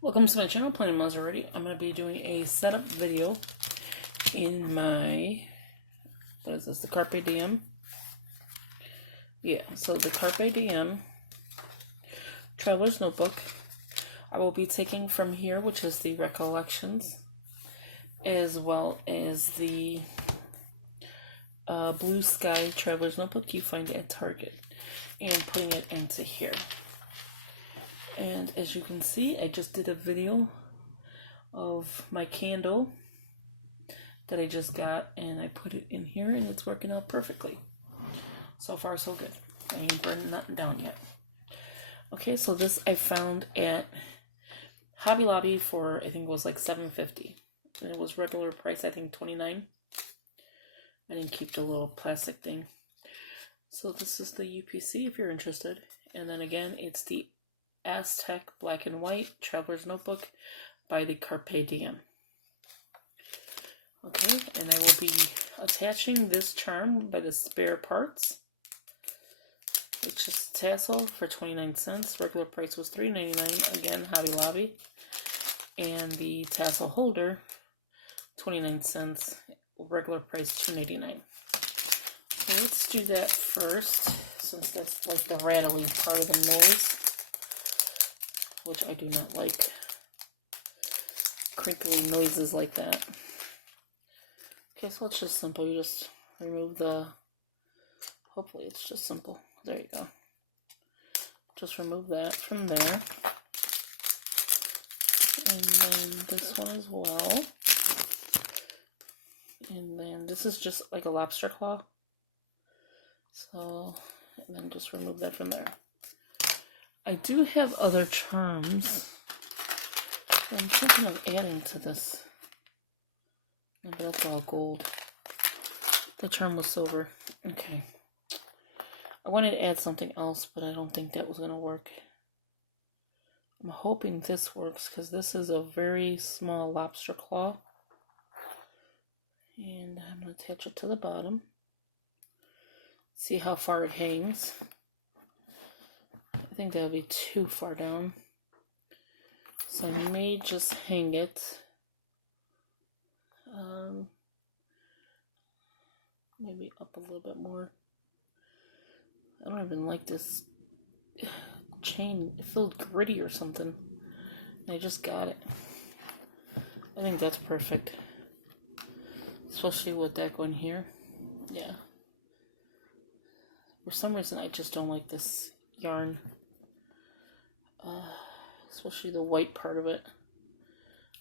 Welcome to my channel, Plain Maserati. I'm going to be doing a setup video in my, what is this, the Carpe Diem? Yeah, so the Carpe Diem Traveler's Notebook. I will be taking from here, which is the Recollections, as well as the Blue Sky Traveler's Notebook you find at Target, and putting it into here. And as you can see, I just did a video of my candle that I just got, and I put it in here, and it's working out perfectly. So far, so good. I ain't burning nothing down yet. Okay, so this I found at Hobby Lobby for, I think it was like $7.50. And it was regular price, I think $29. I didn't keep the little plastic thing. So this is the UPC if you're interested. And then again, it's the Aztec Black and White Traveler's Notebook by the Carpe Diem. Okay, and I will be attaching this charm by the Spare Parts. It's just a tassel for 29 cents. Regular price was $3.99. Again, Hobby Lobby. And the tassel holder, 29 cents. Regular price $2.99. So let's do that first, since that's like the rattly part of the noise, which I do not like. Crinkly noises like that. Okay, so it's just simple. You just remove the, hopefully it's just simple. There you go. Just remove that from there. And then this one as well. And then this is just like a lobster claw. So, and then just remove that from there. I do have other charms that I'm thinking of adding to this. No, but that's all gold. The charm was silver. Okay. I wanted to add something else, but I don't think that was going to work. I'm hoping this works, because this is a very small lobster claw. And I'm going to attach it to the bottom. See how far it hangs. I think that would be too far down. So I may just hang it. Maybe up a little bit more. I don't even like this chain. It feels gritty or something. And I just got it. I think that's perfect. Especially with that going here. Yeah. For some reason, I just don't like this yarn. Especially the white part of it.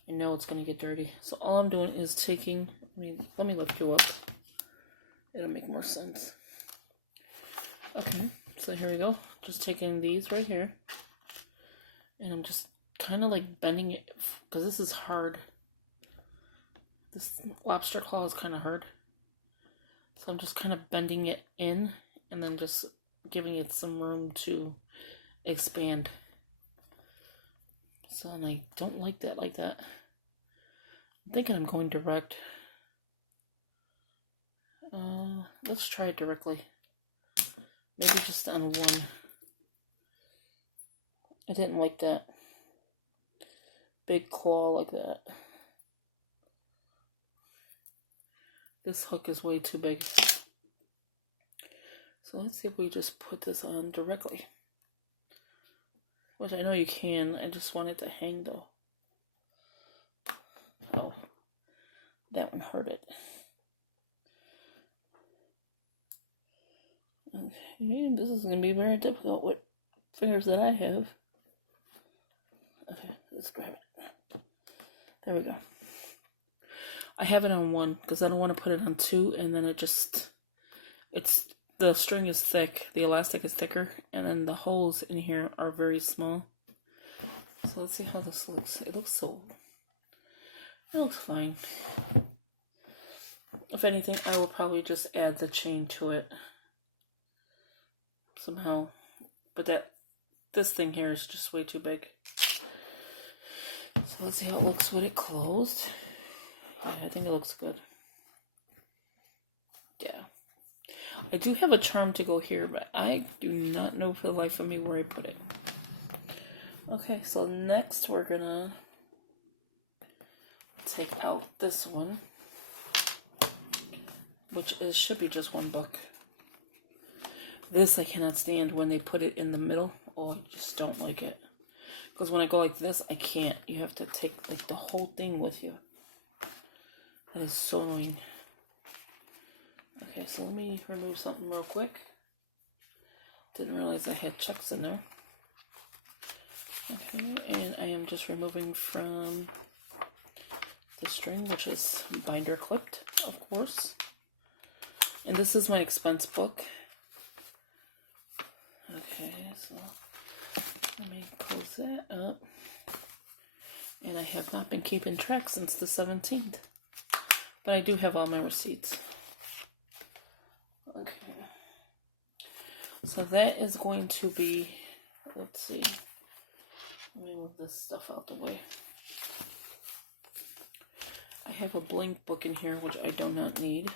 I know it's going to get dirty. So all I'm doing is taking, let me lift you up. It'll make more sense. Okay, so here we go. Just taking these right here. And I'm just kind of like bending it, because this is hard. This lobster claw is kind of hard. So I'm just kind of bending it in, and then just giving it some room to expand. So, and I don't like that like that. I'm thinking I'm going direct. Let's try it directly. Maybe just on one. I didn't like that big claw like that. This hook is way too big. So let's see if we just put this on directly. Which I know you can. I just want it to hang though. Oh, that one hurt it. Okay, this is going to be very difficult with fingers that I have. Okay, let's grab it. There we go. I have it on one because I don't want to put it on two, and then the string is thick, the elastic is thicker, and then the holes in here are very small. So let's see how this looks. It looks fine. If anything, I will probably just add the chain to it somehow. But this thing here is just way too big. So let's see how it looks with it closed. Yeah, I think it looks good. Yeah. I do have a charm to go here, but I do not know for the life of me where I put it. Okay, so next we're gonna take out this one, which should be just one book. This I cannot stand when they put it in the middle. Oh, I just don't like it. Because when I go like this, I can't. You have to take like the whole thing with you. That is so annoying. Okay, so let me remove something real quick. Didn't realize I had checks in there. Okay, and I am just removing from the string, which is binder clipped, of course. And this is my expense book. Okay, so let me close that up. And I have not been keeping track since the 17th. But I do have all my receipts. Okay. So that is going to be, let's see. Let me move this stuff out the way. I have a blank book in here, which I do not need.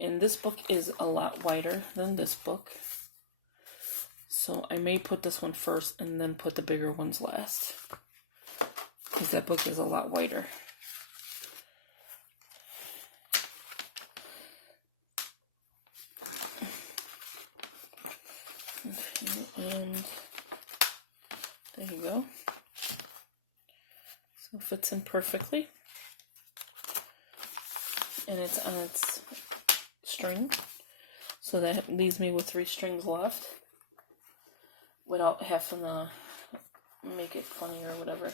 And this book is a lot wider than this book. So I may put this one first and then put the bigger ones last. Because that book is a lot wider. Okay, and there you go. So it fits in perfectly. And it's on its string. So that leaves me with 3 strings left. Without having to make it funny or whatever.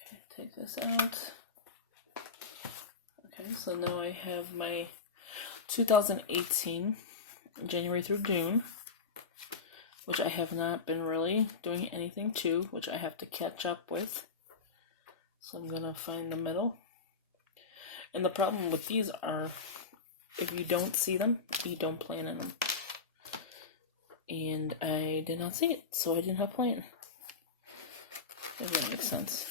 Okay, take this out. Okay, so now I have my 2018, January through June, which I have not been really doing anything to, which I have to catch up with. So I'm going to find the middle. And the problem with these are, if you don't see them, you don't plan in them. And I did not see it, so I didn't have plan. If that makes sense.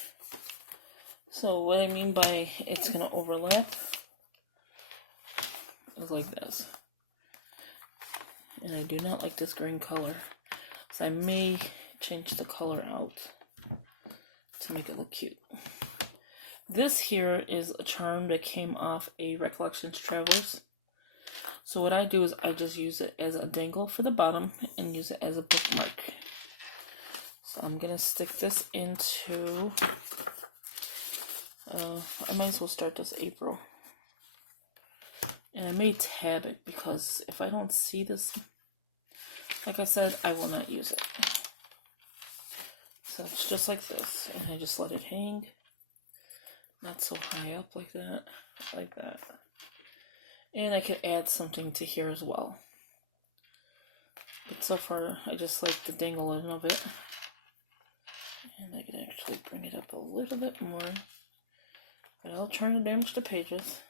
So what I mean by it's going to overlap is like this. And I do not like this green color. So I may change the color out to make it look cute. This here is a charm that came off a Recollections Travelers. So what I do is I just use it as a dangle for the bottom and use it as a bookmark. So I'm going to stick this into, I might as well start this April. And I may tab it because if I don't see this, like I said, I will not use it. So it's just like this. And I just let it hang. Not so high up like that. Like that. And I could add something to here as well. But so far, I just like the dangling of it. And I can actually bring it up a little bit more. But I'll try to damage the pages.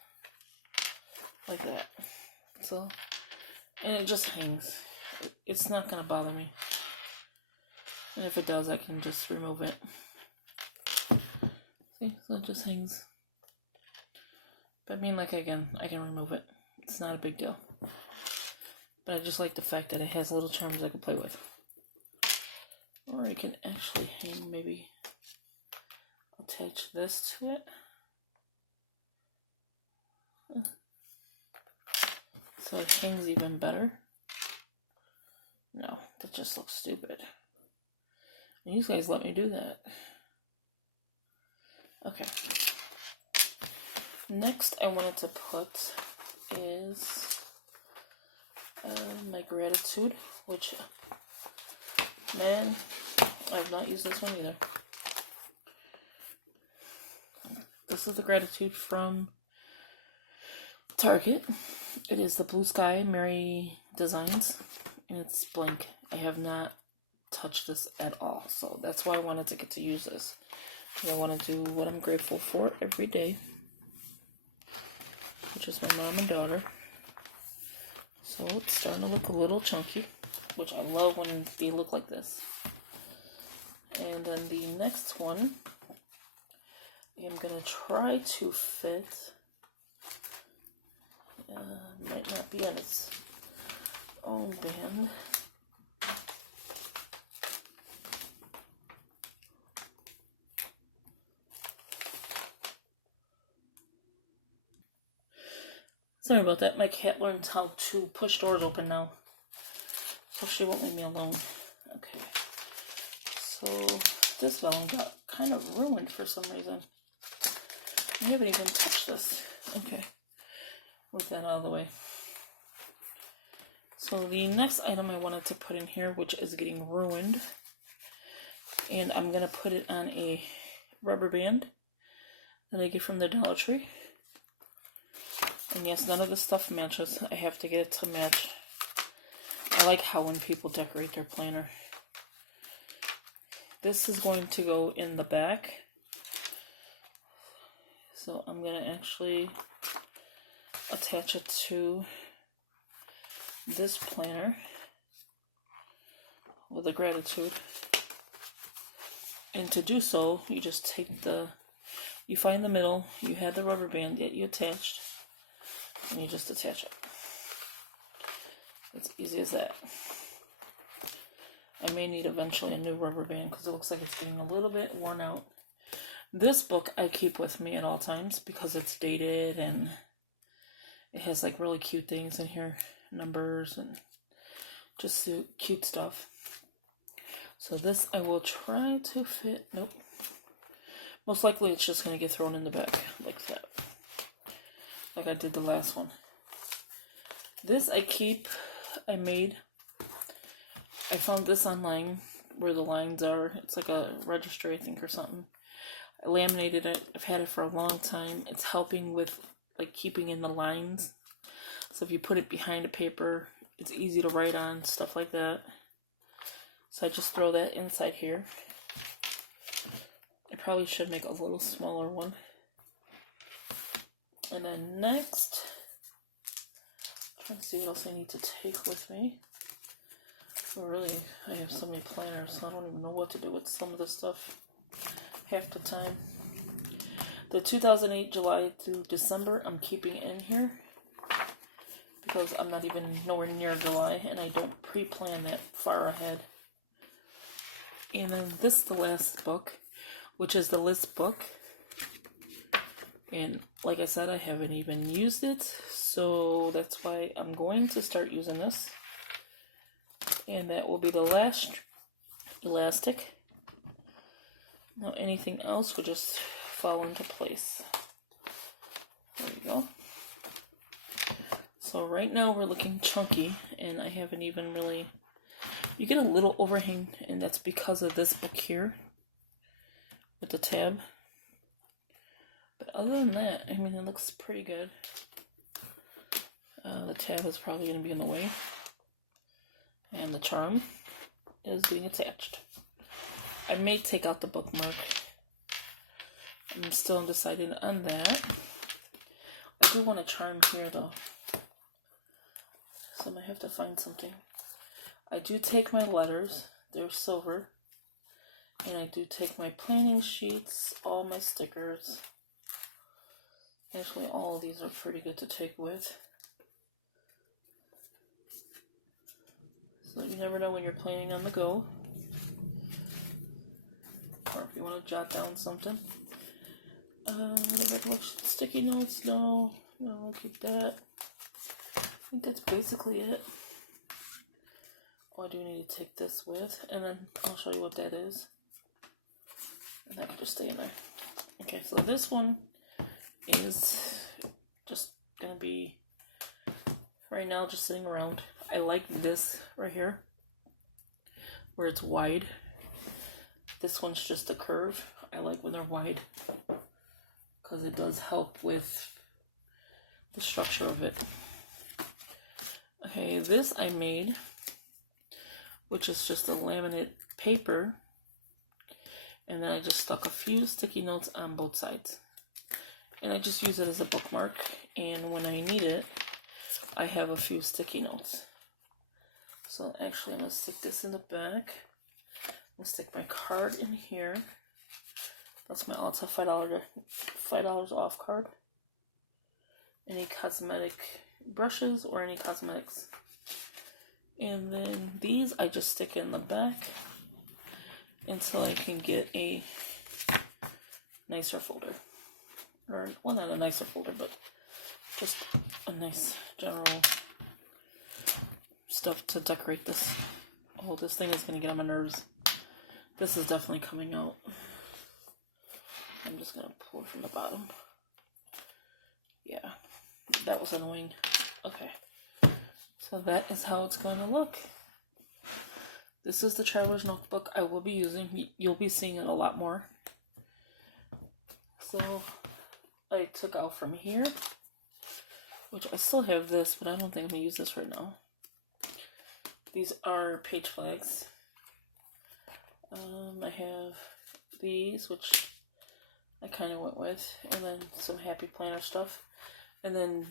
Like that. So, and it just hangs. It's not going to bother me. And if it does, I can just remove it. See, so it just hangs. But I mean, like, again, I can remove it. It's not a big deal. But I just like the fact that it has little charms I can play with. Or I can actually hang, maybe attach this to it. So it hangs even better. No, that just looks stupid. And you guys let me do that. Okay. Next I wanted to put is my gratitude, which, man, I've not used this one either. This is the gratitude from Target. It is the Blue Sky Mary Designs, and it's blank. I have not touched this at all, so that's why I wanted to get to use this. I want to do what I'm grateful for every day, which is my mom and daughter. So it's starting to look a little chunky, which I love when they look like this. And then the next one, I'm going to try to fit, might not be on its own band. Sorry about that. My cat learned how to push doors open now, so she won't leave me alone. Okay, so this vellum got kind of ruined for some reason. I haven't even touched this. Okay, move that out of the way. So the next item I wanted to put in here, which is getting ruined, and I'm going to put it on a rubber band that I get from the Dollar Tree. And yes, none of this stuff matches. I have to get it to match. I like how when people decorate their planner. This is going to go in the back. So I'm going to actually attach it to this planner with a gratitude. And to do so, you just take you find the middle, you had the rubber band that you attached, and you just attach it. It's easy as that. I may need eventually a new rubber band because it looks like it's getting a little bit worn out. This book I keep with me at all times because it's dated and it has like really cute things in here. Numbers and just cute stuff. So this I will try to fit. Nope. Most likely it's just going to get thrown in the back like that. Like I did the last one. This I found this online where the lines are. It's like a registry, I think, or something. I laminated it. I've had it for a long time. It's helping with like keeping in the lines. So if you put it behind a paper, it's easy to write on, stuff like that. So I just throw that inside here. I probably should make a little smaller one. And then next, I'm trying to see what else I need to take with me. Well, really, I have so many planners, so I don't even know what to do with some of this stuff half the time. The 2008 July through December, I'm keeping in here because I'm not even nowhere near July, and I don't pre-plan that far ahead. And then this is the last book, which is the list book. And like I said, I haven't even used it, so that's why I'm going to start using this. And that will be the last elastic. Now anything else will just fall into place. There we go. So right now we're looking chunky, and I haven't even really... You get a little overhang, and that's because of this book here with the tab. But other than that, I mean, it looks pretty good. The tab is probably going to be in the way. And the charm is being attached. I may take out the bookmark. I'm still undecided on that. I do want a charm here though. So I might have to find something. I do take my letters. They're silver. And I do take my planning sheets, all my stickers. Actually, all of these are pretty good to take with. So you never know when you're planning on the go. Or if you want to jot down something. Sticky notes, no, I'll keep that. I think that's basically it. Oh, I do need to take this with, and then I'll show you what that is. And that can just stay in there. Okay, so this one is just going to be, right now, just sitting around. I like this right here, where it's wide. This one's just a curve. I like when they're wide, because it does help with the structure of it. Okay, this I made, which is just a laminate paper, and then I just stuck a few sticky notes on both sides. And I just use it as a bookmark, and when I need it, I have a few sticky notes. So actually I'm going to stick this in the back. I'm going to stick my card in here. That's my Ulta $5 off card. Any cosmetic brushes or any cosmetics. And then these I just stick in the back until I can get a nicer folder. Or, well, not a nicer folder, but just a nice general stuff to decorate this. Oh, this thing is going to get on my nerves. This is definitely coming out. I'm just going to pull it from the bottom. Yeah, that was annoying. Okay, so that is how it's going to look. This is the Traveler's Notebook I will be using. You'll be seeing it a lot more. So I took out from here, which I still have this, but I don't think I'm going to use this right now. These are page flags. I have these, which I kind of went with, and then some Happy Planner stuff, and then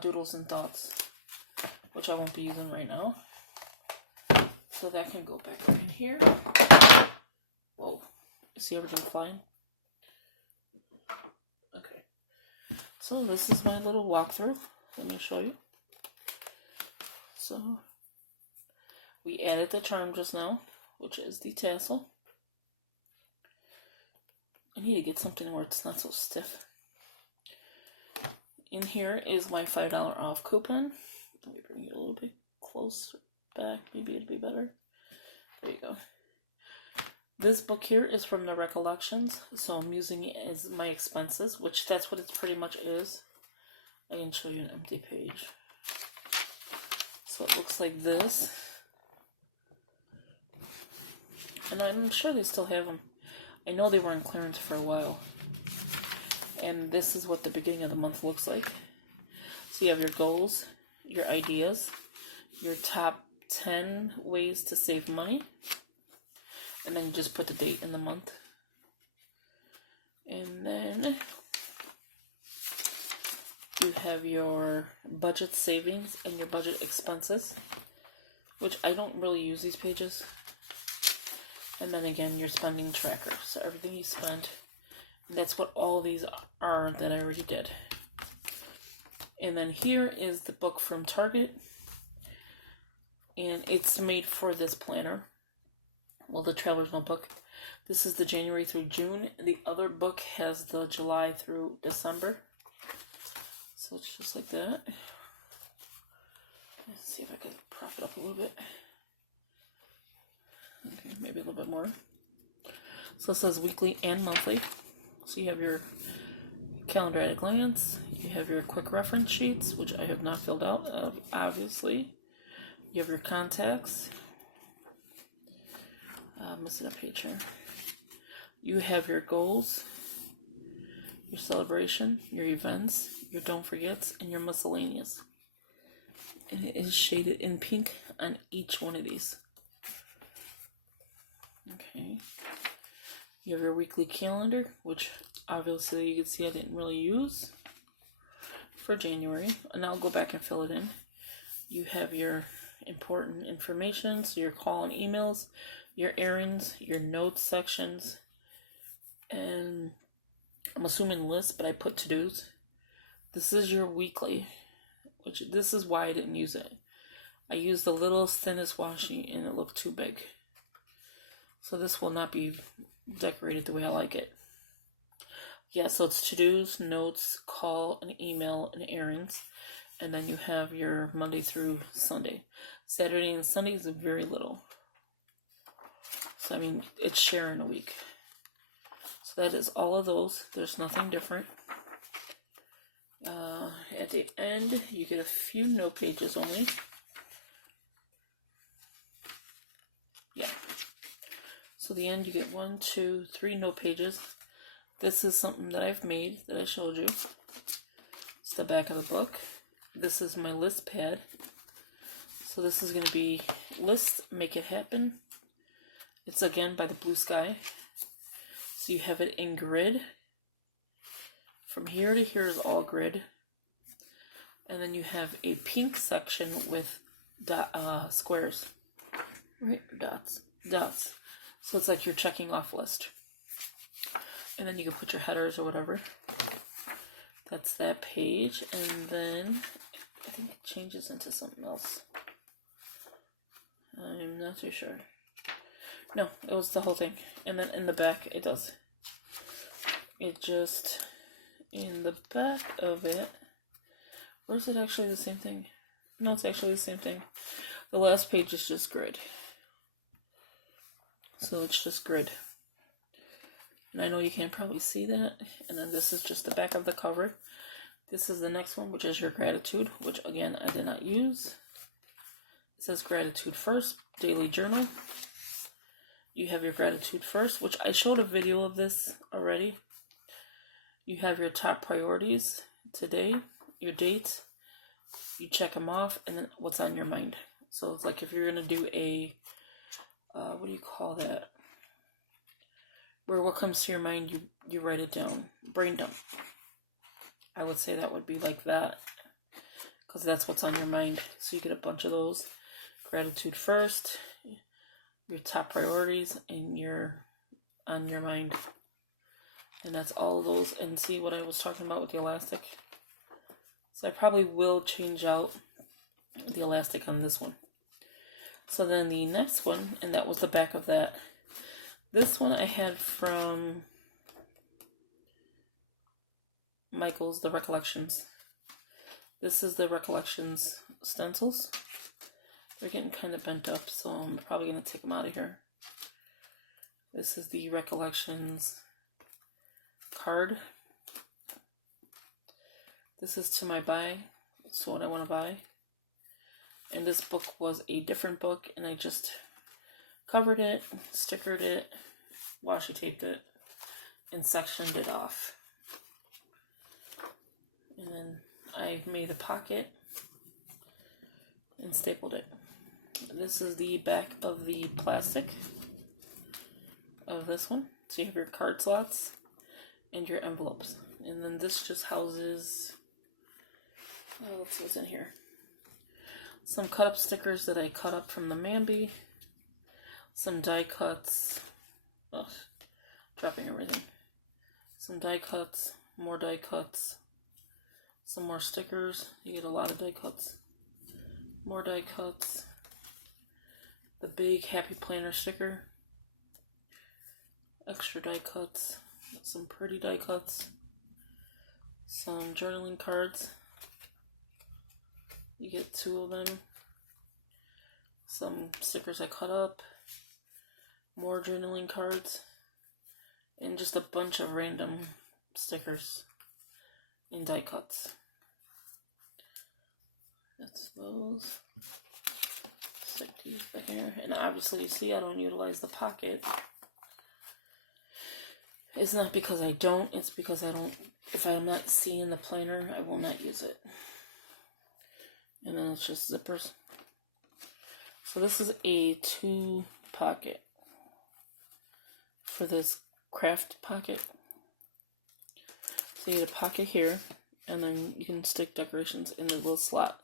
doodles and thoughts, which I won't be using right now. So that can go back in here. Whoa, you see everything flying? Okay, so this is my little walkthrough. Let me show you. So we added the charm just now, which is the tassel. I need to get something where it's not so stiff. In here is my $5 off coupon. Let me bring it a little bit closer back. Maybe it'll be better. There you go. This book here is from the Recollections, so I'm using it as my expenses, which that's what it pretty much is. I can show you an empty page. So it looks like this. And I'm sure they still have them. I know they were in clearance for a while. And this is what the beginning of the month looks like. So you have your goals, your ideas, your top 10 ways to save money. And then you just put the date in the month. And then you have your budget savings and your budget expenses, which I don't really use these pages. And then again, your spending tracker. So everything you spend. That's what all these are that I already did. And then here is the book from Target. And it's made for this planner. Well, the Traveler's Notebook. This is the January through June. The other book has the July through December. So it's just like that. Let's see if I can prop it up a little bit. Okay, maybe a little bit more. So it says weekly and monthly. So you have your calendar at a glance. You have your quick reference sheets, which I have not filled out, obviously. You have your contacts. Missing a page here. You have your goals, your celebration, your events, your don't forgets, and your miscellaneous. And it is shaded in pink on each one of these. Okay. You have your weekly calendar, which obviously you can see I didn't really use for January. And I'll go back and fill it in. You have your important information, so your call and emails, your errands, your notes sections, and I'm assuming lists, but I put to-dos. This is your weekly, which this is why I didn't use it. I used the littlest, thinnest washi and it looked too big. So this will not be decorated the way I like it. Yeah, so it's to-dos, notes, call, and email, and errands. And then you have your Monday through Sunday. Saturday and Sunday is very little. So, I mean, it's sharing a week. So that is all of those. There's nothing different. At the end, you get a few note pages only. Yeah. So the end, you get 1, 2, 3 note pages. This is something that I've made that I showed you. It's the back of the book. This is my list pad. So this is going to be list, make it happen. It's again by the Blue Sky. So you have it in grid. From here to here is all grid. And then you have a pink section with squares. Right? Dots. Dots. So it's like your checking off list. And then you can put your headers or whatever. That's that page. And then I think it changes into something else. I'm not too sure. No, it was the whole thing. And then in the back it does. It just, in the back of it, Or is it actually the same thing? No, it's actually the same thing. The last page is just grid. So it's just grid. And I know you can't probably see that. And then this is just the back of the cover. This is the next one, which is your gratitude, which again, I did not use. It says gratitude first, daily journal. You have your gratitude first, which I showed a video of this already. You have your top priorities today, your date. You check them off, and then what's on your mind. So it's like if you're going to do a, what do you call that? Where what comes to your mind, you write it down. Brain dump. I would say that would be like that, because that's what's on your mind. So you get a bunch of those. Gratitude first, your top priorities, and your on your mind. And that's all of those. And see what I was talking about with the elastic? So I probably will change out the elastic on this one. So then the next one, and that was the back of that. This one I had from Michael's, the Recollections. This is the Recollections stencils. They're getting kind of bent up, so I'm probably going to take them out of here. This is the Recollections card. This is to my buy, so what I want to buy. And this book was a different book, and I just covered it, stickered it, washi taped it, and sectioned it off. And then I made a pocket and stapled it. This is the back of the plastic of this one. So you have your card slots and your envelopes. And then this just houses, let's see what's in here. Some cut up stickers that I cut up from the Mambi. Some die cuts. Ugh, dropping everything. Some die cuts, more die cuts. Some more stickers. You get a lot of die cuts. More die cuts. The big Happy Planner sticker. Extra die cuts. Some pretty die cuts. Some journaling cards. You get 2 of them. Some stickers I cut up. More journaling cards. And just a bunch of random stickers and die cuts. That's those. Stick these back here. And obviously, you see, I don't utilize the pocket. It's not because I don't, it's because I don't, if I'm not seeing the planner, I will not use it. And then it's just zippers. So this is a 2 pocket for this craft pocket. So you get a pocket here, and then you can stick decorations in the little slot.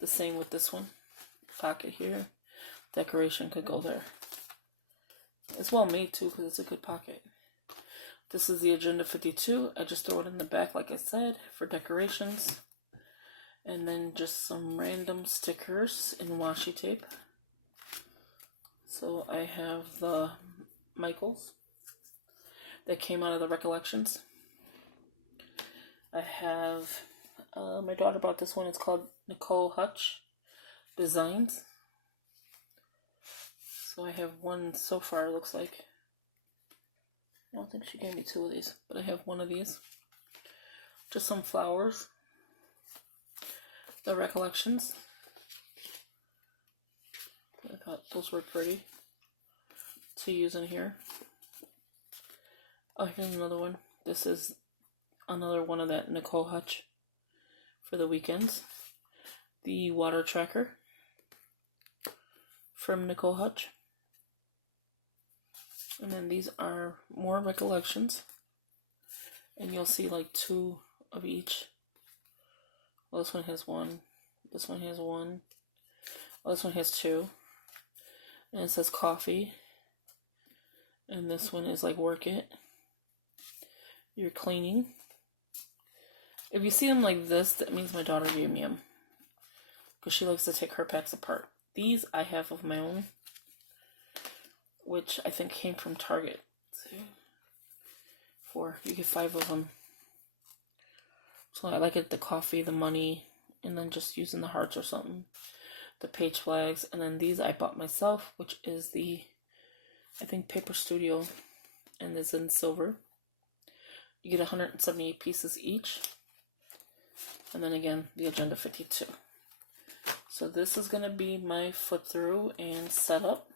The same with this one. Pocket here. Decoration could go there. It's well made too, because it's a good pocket. This is the Agenda 52. I just throw it in the back, like I said, for decorations. And then just some random stickers in washi tape. So I have the Michaels that came out of the Recollections. I have, my daughter bought this one. It's called Nicole Hutch Designs. So I have one so far, it looks like. I don't think she gave me 2 of these, but I have one of these. Just some flowers. The Recollections. I thought those were pretty to use in here. Oh, here's another one. This is another one of that Nicole Hutch for the weekends. The water tracker from Nicole Hutch. And then these are more Recollections. And you'll see like 2 of each. Well, this one has 1. This one has 1. Well, this one has 2. And it says coffee. And this one is like work it. You're cleaning. If you see them like this, that means my daughter gave me them. Because she likes to take her packs apart. These I have of my own, which I think came from Target. Let's see. 4. You get 5 of them. So I like it, the coffee, the money, and then just using the hearts or something. The page flags, and then these I bought myself, which is the, I think, Paper Studio, and it's in silver. You get 178 pieces each. And then again, the Agenda 52. So this is going to be my flip through and setup.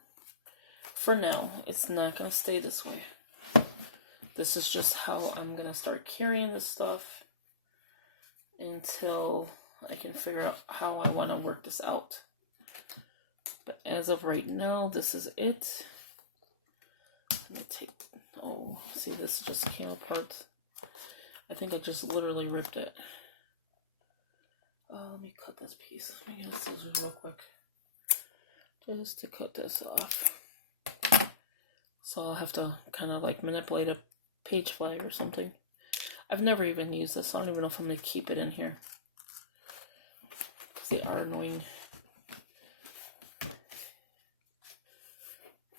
For now, it's not going to stay this way. This is just how I'm going to start carrying this stuff until I can figure out how I want to work this out. But as of right now, this is it. Let me take, oh, see, this just came apart. I think I just literally ripped it. Let me cut this piece. Let me get a scissors real quick. Just to cut this off. So I'll have to kind of like manipulate a page flag or something. I've never even used this. I don't even know if I'm going to keep it in here, because they are annoying.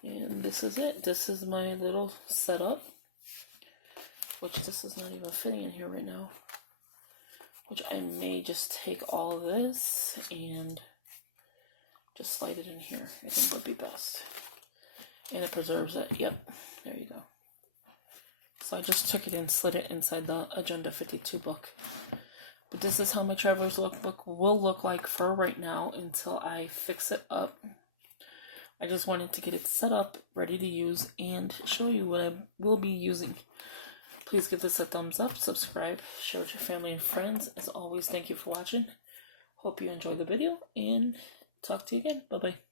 And this is it. This is my little setup, which this is not even fitting in here right now. Which I may just take all of this and just slide it in here. I think would be best. And it preserves it. Yep, there you go. So I just took it and slid it inside the Agenda 52 book. But this is how my Traveler's Lookbook will look like for right now until I fix it up. I just wanted to get it set up, ready to use, and show you what I will be using. Please give this a thumbs up, subscribe, share with your family and friends. As always, thank you for watching. Hope you enjoyed the video, and talk to you again. Bye-bye.